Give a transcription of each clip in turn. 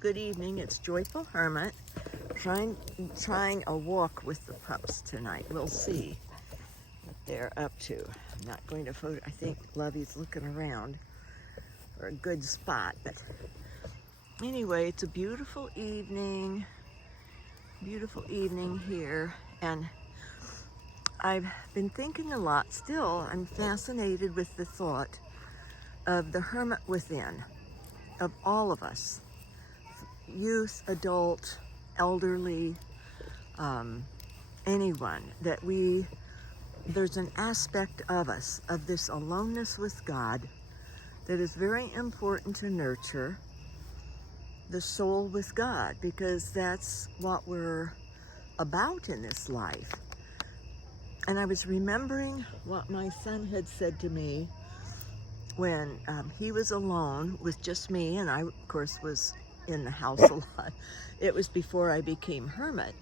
Good evening. It's Joyful Hermit trying a walk with the pups tonight. We'll see what they're up to. I'm not going to photo. I think Lovey's looking around for a good spot. But anyway, it's a beautiful evening here, and I've been thinking a lot. Still, I'm fascinated with the thought of the hermit within, of all of us. Youth, adult, elderly, anyone, that there's an aspect of us, of this aloneness with God, that is very important to nurture the soul with God, because that's what we're about in this life. And I was remembering what my son had said to me when he was alone with just me, and I, of course, was in the house a lot. It was before I became hermit.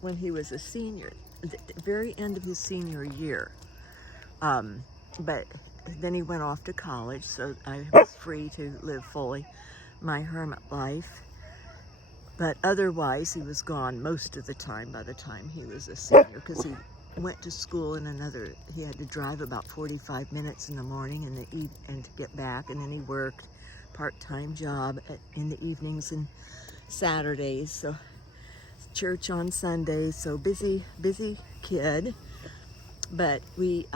When he was a senior, the very end of his senior year. But then he went off to college, so I was free to live fully my hermit life. But otherwise, he was gone most of the time by the time he was a senior, because he went to school he had to drive about 45 minutes in the morning and to get back, and then he worked part-time job in the evenings and Saturdays, so church on Sundays, so busy kid. But he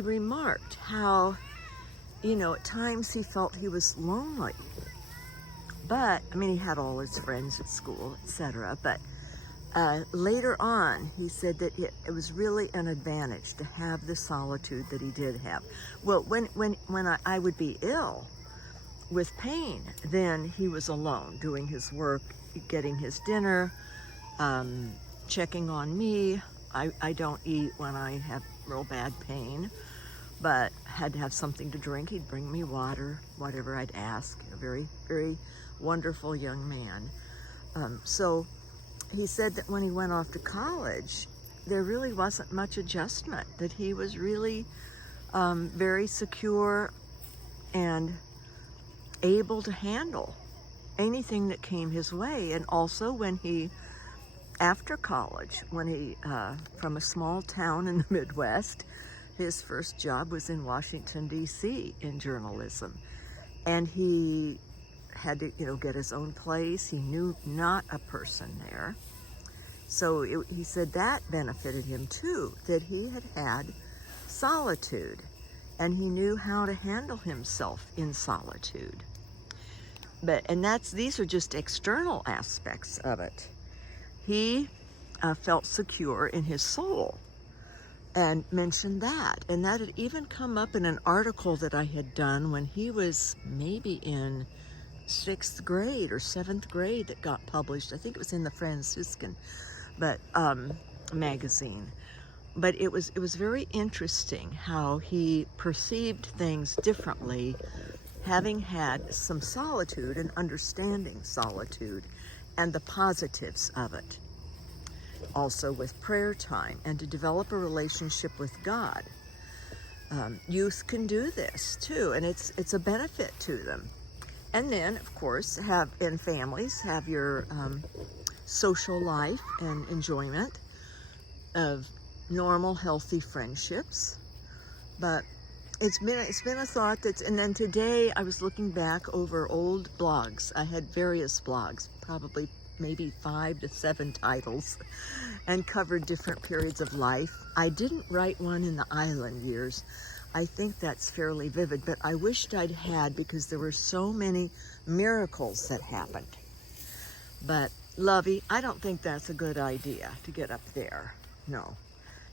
remarked how, at times he felt he was lonely. But, he had all his friends at school, etc. But later on, he said that it was really an advantage to have the solitude that he did have. Well, when I would be ill with pain, then he was alone, doing his work, getting his dinner, checking on me. I don't eat when I have real bad pain, but had to have something to drink. He'd bring me water, whatever I'd ask. A very, very wonderful young man. So he said that when he went off to college, there really wasn't much adjustment, that he was really very secure and able to handle anything that came his way. And also after college, when he, from a small town in the Midwest, his first job was in Washington, D.C. in journalism. And he had to, get his own place. He knew not a person there. So he said that benefited him too, that he had solitude, and he knew how to handle himself in solitude. These are just external aspects of it. He felt secure in his soul and mentioned that. And that had even come up in an article that I had done when he was maybe in 6th grade or 7th grade that got published. I think it was in the Franciscan magazine. But it was very interesting how he perceived things differently, having had some solitude and understanding solitude and the positives of it. Also with prayer time and to develop a relationship with God. Youth can do this too, and it's a benefit to them. And then, of course, in families, have your social life and enjoyment of normal, healthy friendships. But it's been a thought and then today I was looking back over old blogs. I had various blogs, probably maybe 5 to 7 titles, and covered different periods of life. I didn't write one in the island years. I think that's fairly vivid, but I wished I'd had, because there were so many miracles that happened. But Lovey, I don't think that's a good idea to get up there. No,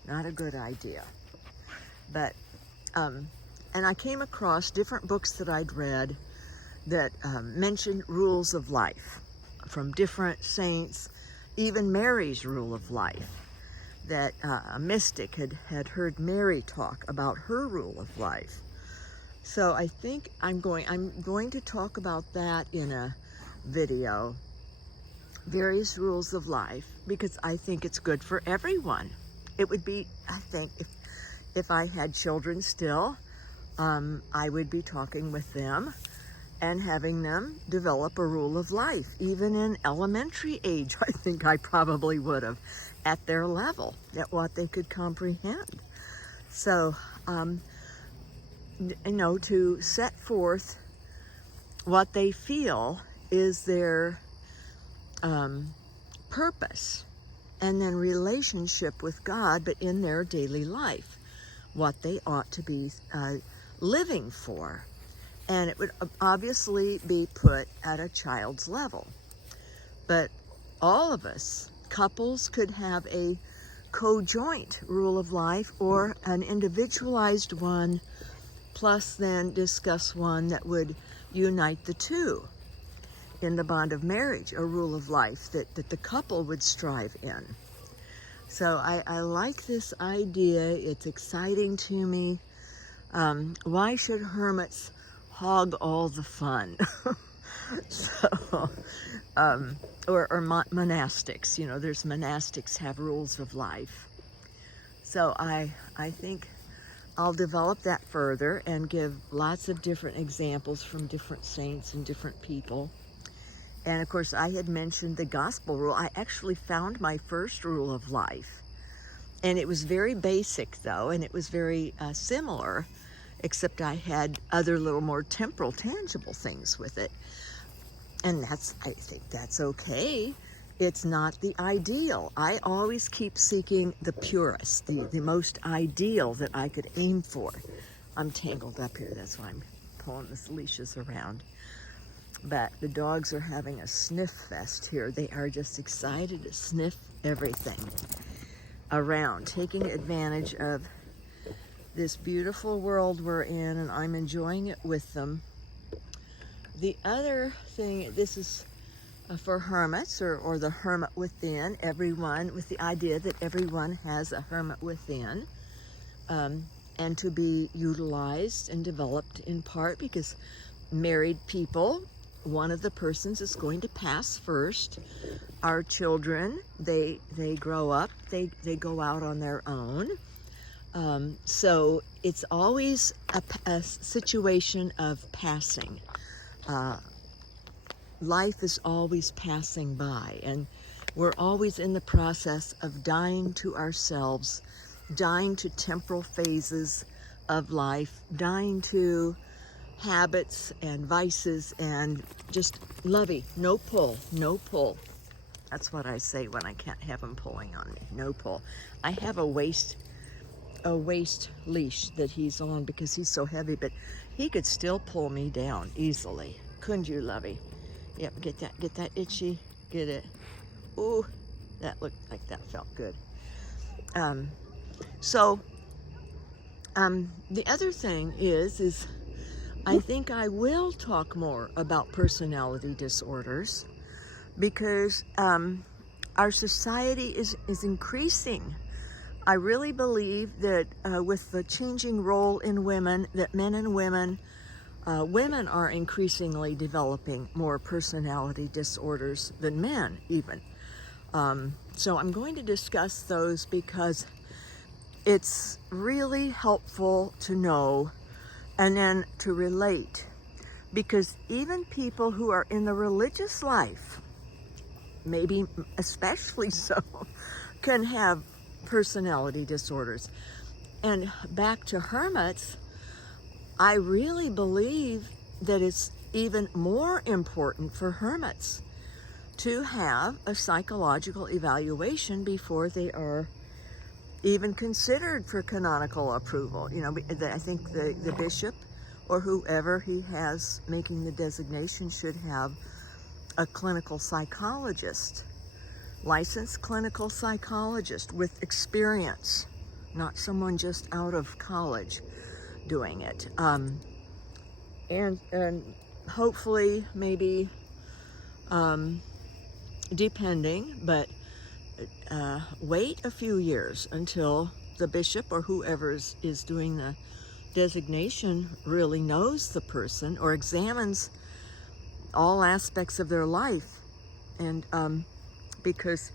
not a good idea. But, and I came across different books that I'd read that mentioned rules of life from different saints, even Mary's rule of life, that a mystic had heard Mary talk about her rule of life. So I think I'm going to talk about that in a video, various rules of life, because I think it's good for everyone. It would be, I think, if I had children still, I would be talking with them and having them develop a rule of life. Even in elementary age, I think I probably would have, at their level, at what they could comprehend. So, to set forth what they feel is their purpose, and then relationship with God, but in their daily life, what they ought to be living for. And it would obviously be put at a child's level. But all of us, couples, could have a co-joint rule of life or an individualized one, plus then discuss one that would unite the two in the bond of marriage, a rule of life that the couple would strive in. So I like this idea. It's exciting to me. Why should hermits hog all the fun? So, or monastics, there's monastics have rules of life. So I think I'll develop that further and give lots of different examples from different saints and different people. And of course, I had mentioned the gospel rule. I actually found my first rule of life. And it was very basic, though, and it was very similar, except I had other little more temporal, tangible things with it. And I think that's okay. It's not the ideal. I always keep seeking the purest, the most ideal that I could aim for. I'm tangled up here, that's why I'm pulling this leashes around. But the dogs are having a sniff fest here. They are just excited to sniff everything around, taking advantage of this beautiful world we're in, and I'm enjoying it with them. The other thing, this is for hermits or the hermit within, everyone, with the idea that everyone has a hermit within, and to be utilized and developed in part because married people, one of the persons is going to pass first. Our children, they grow up, they go out on their own. So it's always a situation of passing. Life is always passing by, and we're always in the process of dying to ourselves, dying to temporal phases of life, dying to habits and vices, and just Lovey, no pull, no pull. That's what I say when I can't have him pulling on me, no pull. I have a waist leash that he's on because he's so heavy, but he could still pull me down easily. Couldn't you, Lovey? Yep, get that itchy, get it. Ooh, that looked like that felt good. The other thing is I think I will talk more about personality disorders because our society is increasing. I really believe that with the changing role in women, that men and women are increasingly developing more personality disorders than men even. So I'm going to discuss those because it's really helpful to know and then to relate, because even people who are in the religious life, maybe especially so, can have personality disorders. And back to hermits, I really believe that it's even more important for hermits to have a psychological evaluation before they are even considered for canonical approval. I think the bishop or whoever he has making the designation should have a clinical psychologist, licensed clinical psychologist with experience, not someone just out of college doing it. And hopefully, maybe, depending, but wait a few years until the bishop or whoever is doing the designation really knows the person or examines all aspects of their life. And because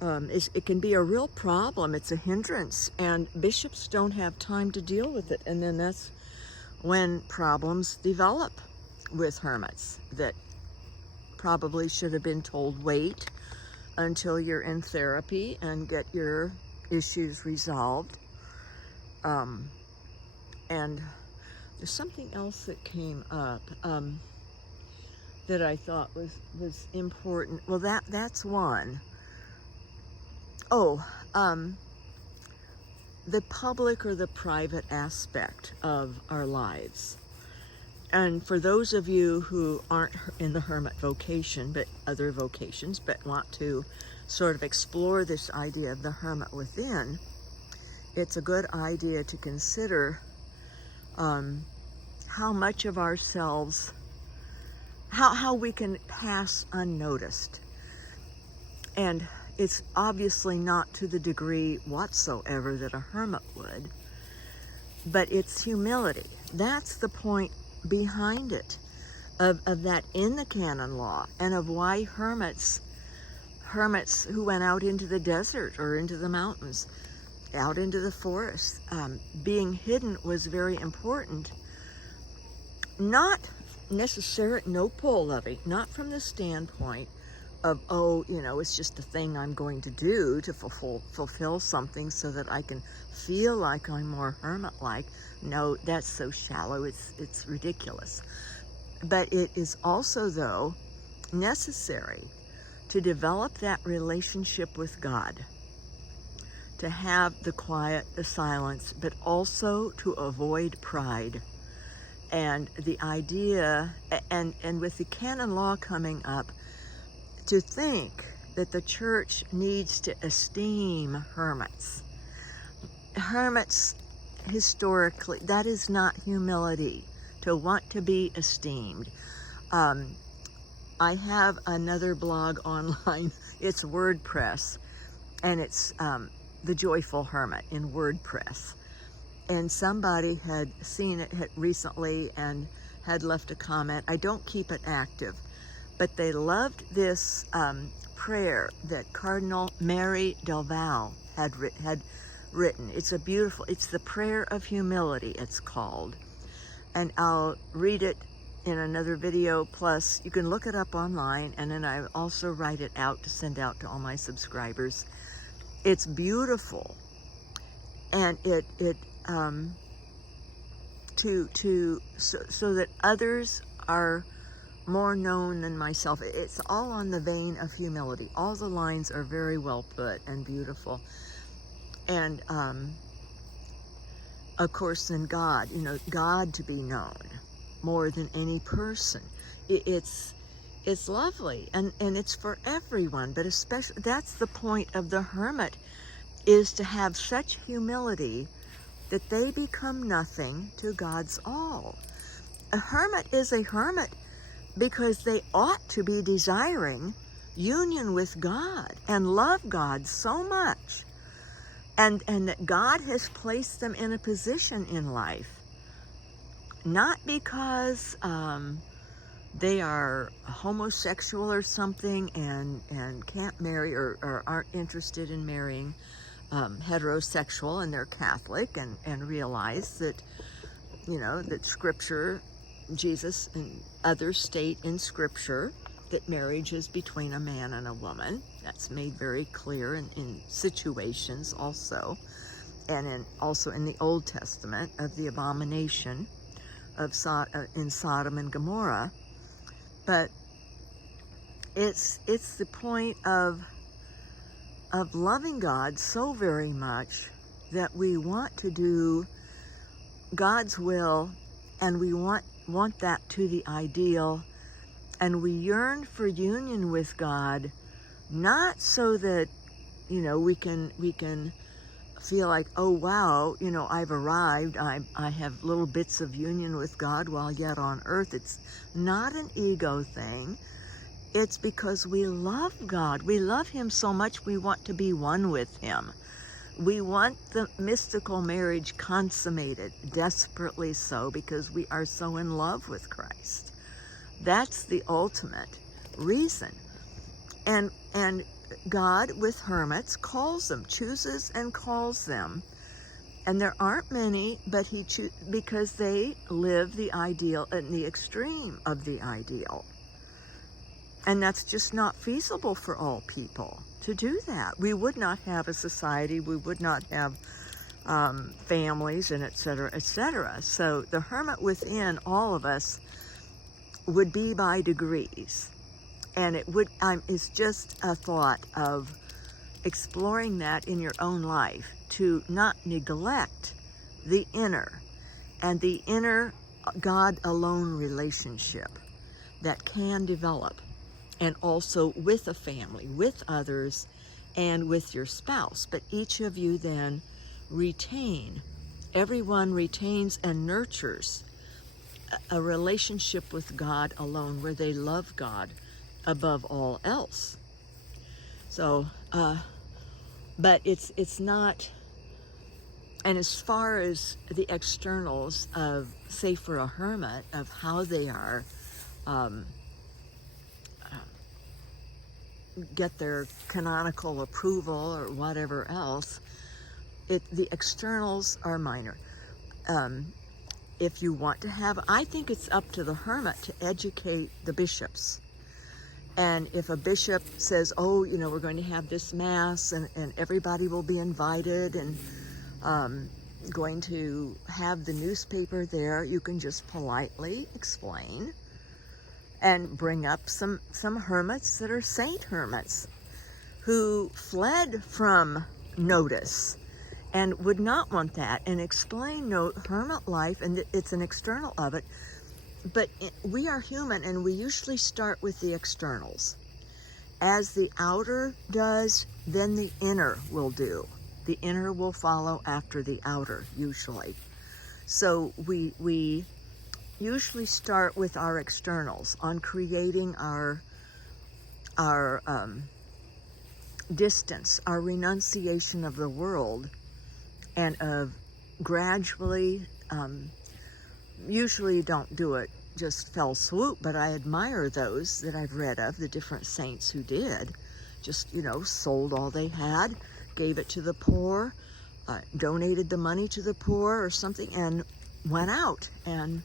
it can be a real problem, it's a hindrance, and bishops don't have time to deal with it, and then that's when problems develop with hermits that probably should have been told, wait until you're in therapy and get your issues resolved. And there's something else that came up that I thought was important. Well, that's one. Oh, the public or the private aspect of our lives. And for those of you who aren't in the hermit vocation, but other vocations, but want to sort of explore this idea of the hermit within, it's a good idea to consider how much of ourselves, how we can pass unnoticed. And it's obviously not to the degree whatsoever that a hermit would, but it's humility. That's the point behind it, of that in the canon law, and of why hermits who went out into the desert or into the mountains, out into the forest, being hidden was very important. Not necessarily, no pole lovey, not from the standpoint of, oh, it's just a thing I'm going to do to fulfill something so that I can feel like I'm more hermit-like. No, that's so shallow, it's ridiculous. But it is also, though, necessary to develop that relationship with God, to have the quiet, the silence, but also to avoid pride. And the idea, and with the canon law coming up, to think that the church needs to esteem hermits. Hermits, historically, that is not humility, to want to be esteemed. I have another blog online, it's WordPress, and it's the Joyful Hermit in WordPress. And somebody had seen it recently and had left a comment. I don't keep it active, but they loved this prayer that Cardinal Mary Del Val had written. It's the prayer of humility, it's called. And I'll read it in another video, plus you can look it up online, and then I also write it out to send out to all my subscribers. It's beautiful, and so that others are more known than myself. It's all on the vein of humility. All the lines are very well put and beautiful. And of course, then God, God to be known more than any person. It's lovely, and it's for everyone, but especially, that's the point of the hermit, is to have such humility that they become nothing to God's all. A hermit is a hermit because they ought to be desiring union with God and love God so much, and that God has placed them in a position in life, not because they are homosexual or something and can't marry or aren't interested in marrying heterosexual, and they're Catholic and realize that, that Scripture, Jesus and others state in Scripture that marriage is between a man and a woman. That's made very clear in situations also, and also in the Old Testament of the abomination of in Sodom and Gomorrah. But it's the point of loving God so very much that we want to do God's will, and we want that to the ideal, and we yearn for union with God, not so that we can feel like, oh wow, I've arrived, I have little bits of union with God while yet on earth. It's not an ego thing. It's because we love God. We love Him so much we want to be one with Him. We want the mystical marriage consummated, desperately so, because we are so in love with Christ. That's the ultimate reason. And God, with hermits, calls them, chooses and calls them And there aren't many, but because they live the ideal and the extreme of the ideal. And that's just not feasible for all people to do that. We would not have a society, we would not have families, and et cetera, et cetera. So the hermit within all of us would be by degrees. And it's just a thought of exploring that in your own life, to not neglect the inner and the inner God alone relationship that can develop, and also with a family, with others, and with your spouse. But each of you then everyone retains and nurtures a relationship with God alone, where they love God above all else. So, but it's not, and as far as the externals of, say for a hermit, of how they are, get their canonical approval or whatever else, the externals are minor. If you want to have, I think it's up to the hermit to educate the bishops. And if a bishop says, oh, we're going to have this mass, and everybody will be invited, and going to have the newspaper there, you can just politely explain and bring up some hermits that are saint hermits who fled from notice and would not want that, and explain hermit life, and it's an external of it. But we are human, and we usually start with the externals. As the outer does, then the inner will do. The inner will follow after the outer, usually. So we usually start with our externals, on creating our distance, our renunciation of the world, and of gradually, usually don't do it just fell swoop, but I admire those that I've read of, the different saints who did, just, sold all they had, gave it to the poor, donated the money to the poor or something, and went out and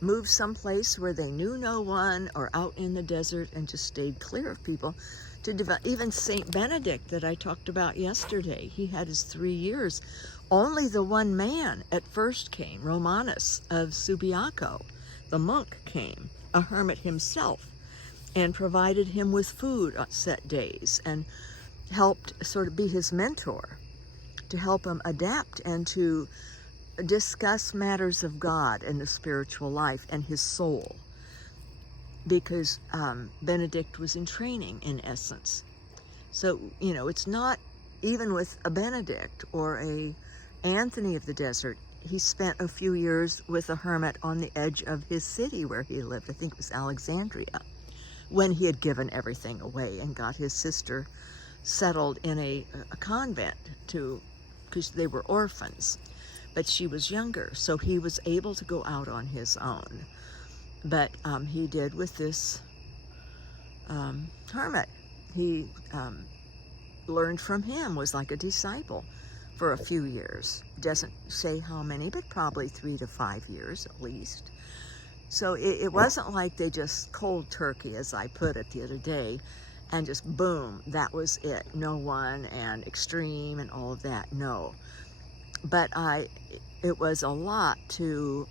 moved someplace where they knew no one, or out in the desert, and just stayed clear of people. Even Saint Benedict that I talked about yesterday, he had his 3 years. Only the one man at first came, Romanus of Subiaco. The monk came, a hermit himself, and provided him with food on set days, and helped sort of be his mentor, to help him adapt and to discuss matters of God and the spiritual life and his soul, because Benedict was in training, in essence. So, it's not, even with a Benedict or a Anthony of the Desert, he spent a few years with a hermit on the edge of his city where he lived. I think it was Alexandria, when he had given everything away and got his sister settled in a convent, because they were orphans. But she was younger, so he was able to go out on his own. But he did with this hermit. He learned from him, was like a disciple for a few years. Doesn't say how many, but probably 3 to 5 years at least. So it wasn't like they just cold turkey, as I put it the other day, and just boom, that was it. No one, and extreme and all of that, no. But it was a lot to,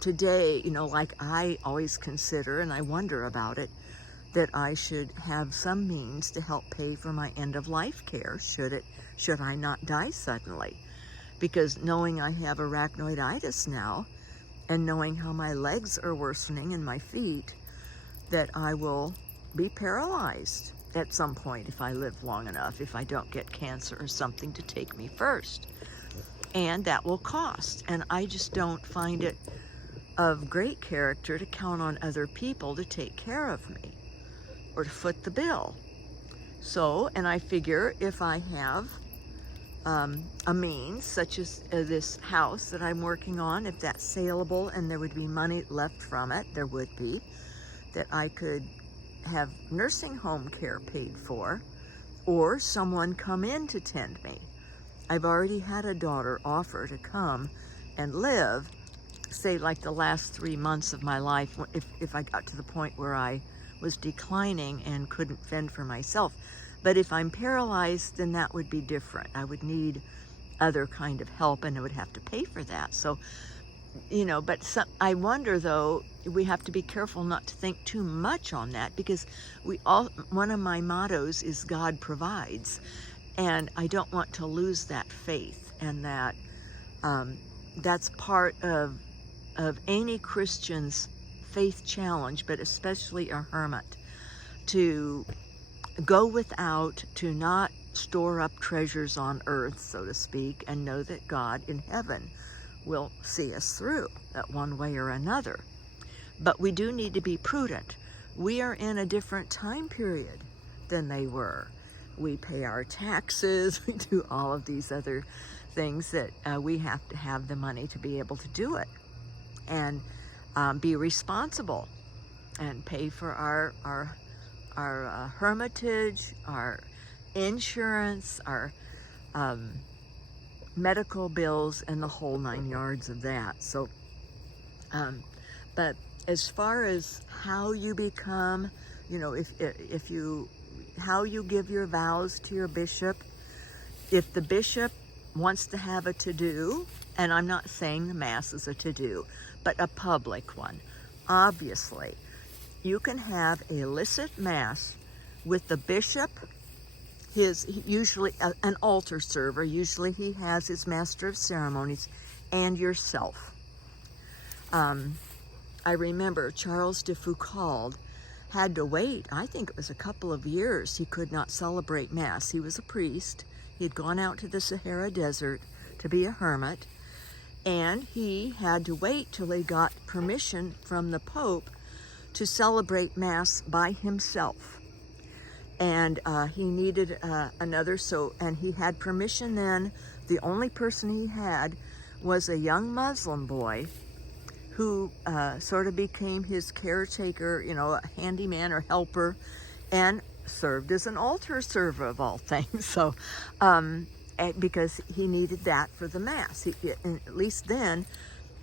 today, like I always consider, and I wonder about it, that I should have some means to help pay for my end-of-life care, should I not die suddenly. Because knowing I have arachnoiditis now, and knowing how my legs are worsening and my feet, that I will be paralyzed at some point if I live long enough, if I don't get cancer or something to take me first. And that will cost. And I just don't find it of great character to count on other people to take care of me or to foot the bill. So, and I figure if I have a means, such as this house that I'm working on, if that's saleable and there would be money left from it, there would be, that I could have nursing home care paid for, or someone come in to tend me. I've already had a daughter offer to come and live, say like the last 3 months of my life, if I got to the point where I was declining and couldn't fend for myself. But if I'm paralyzed, then that would be different. I would need other kind of help, and I would have to pay for that. So, you know, but I wonder though, we have to be careful not to think too much on that, because one of my mottos is God provides, and I don't want to lose that faith, and that that's part of any Christian's faith challenge, but especially a hermit, to go without, to not store up treasures on earth, so to speak, and know that God in heaven will see us through that one way or another. But we do need to be prudent. We are in a different time period than they were. We pay our taxes, we do all of these other things that we have to have the money to be able to do it, and be responsible and pay for our hermitage, our insurance, our medical bills, and the whole 9 yards of that. So, but as far as how you become, you know, how you give your vows to your bishop, if the bishop wants to have a to-do, and I'm not saying the Mass is a to-do, but a public one, obviously, you can have a illicit Mass with the bishop, usually an altar server, usually he has his master of ceremonies, and yourself. I remember Charles de Foucauld had to wait, I think it was a couple of years, he could not celebrate Mass. He was a priest. He'd gone out to the Sahara Desert to be a hermit, and he had to wait till he got permission from the Pope to celebrate Mass by himself. And he needed another, and he had permission then. The only person he had was a young Muslim boy who sort of became his caretaker, you know, a handyman or helper, and served as an altar server of all things. So, because he needed that for the Mass. And at least then,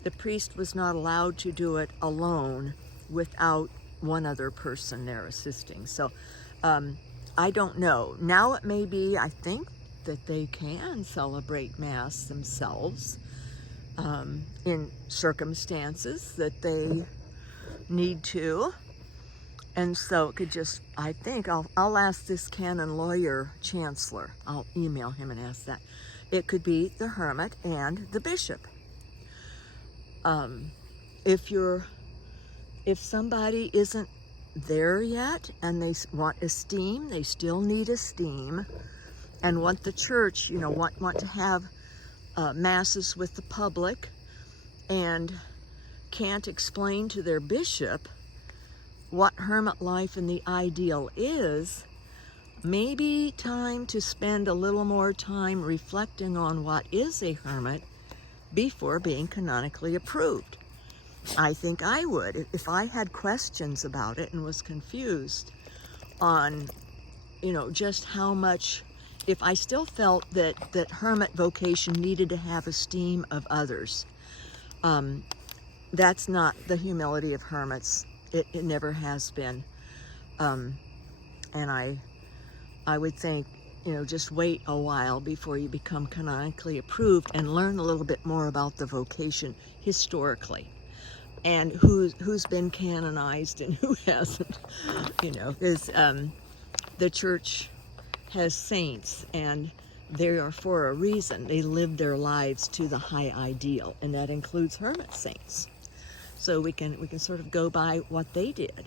the priest was not allowed to do it alone without one other person there assisting. So, I don't know. Now it may be, I think, that they can celebrate Mass themselves in circumstances that they need to. And so it could just, I think, I'll ask this canon lawyer chancellor. I'll email him and ask that. It could be the hermit and the bishop. If somebody isn't there yet and they want esteem, they still need esteem, and want the church, you know, want to have masses with the public, and can't explain to their bishop what hermit life and the ideal is, maybe time to spend a little more time reflecting on what is a hermit before being canonically approved. I think I would, if I had questions about it and was confused on, you know, just how much, if I still felt that hermit vocation needed to have esteem of others. That's not the humility of hermits. It never has been. And I would think, you know, just wait a while before you become canonically approved and learn a little bit more about the vocation historically, and who's been canonized and who hasn't. You know, because the church has saints, and they are for a reason. They live their lives to the high ideal, and that includes hermit saints. So we can sort of go by what they did.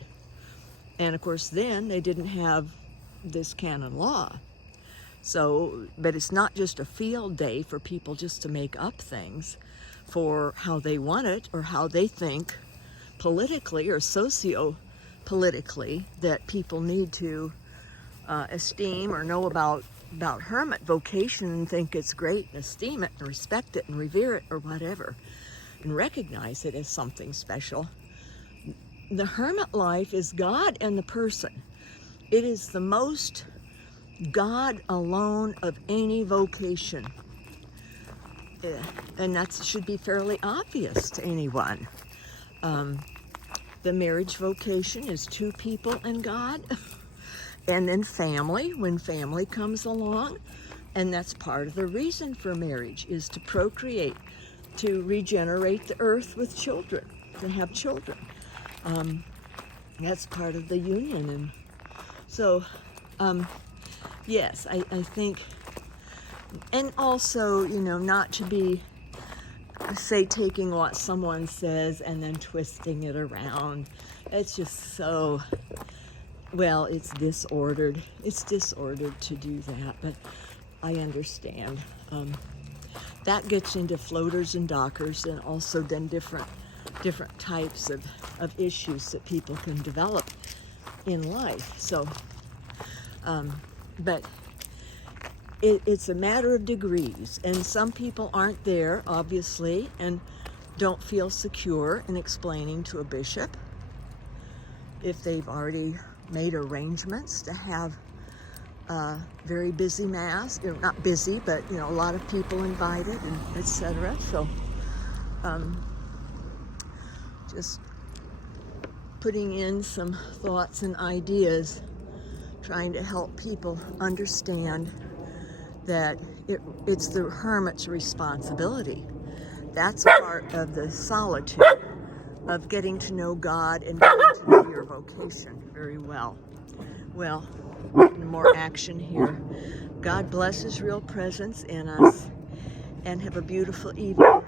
And of course then they didn't have this canon law. So, but it's not just a field day for people just to make up things for how they want it or how they think politically or socio-politically that people need to esteem or know about hermit vocation and think it's great and esteem it and respect it and revere it or whatever, and recognize it as something special. The hermit life is God and the person. It is the most God alone of any vocation. and that should be fairly obvious to anyone. The marriage vocation is two people and God, and then family, when family comes along, and that's part of the reason for marriage, is to procreate, to regenerate the earth with children, to have children. That's part of the union. And so, yes, I think, and also, you know, not to be, say, taking what someone says and then twisting it around. It's just so, well, it's disordered. It's disordered to do that, but I understand. That gets into floaters and dockers, and also then different types of issues that people can develop in life. So, but it's a matter of degrees, and some people aren't there, obviously, and don't feel secure in explaining to a bishop if they've already made arrangements to have a very busy mass, you know, not busy, but, you know, a lot of people invited, and etc. So just putting in some thoughts and ideas, trying to help people understand that it's the hermit's responsibility. That's part of the solitude of getting to know God and getting to know your vocation very well. Well, more action here. God bless His real presence in us, and have a beautiful evening.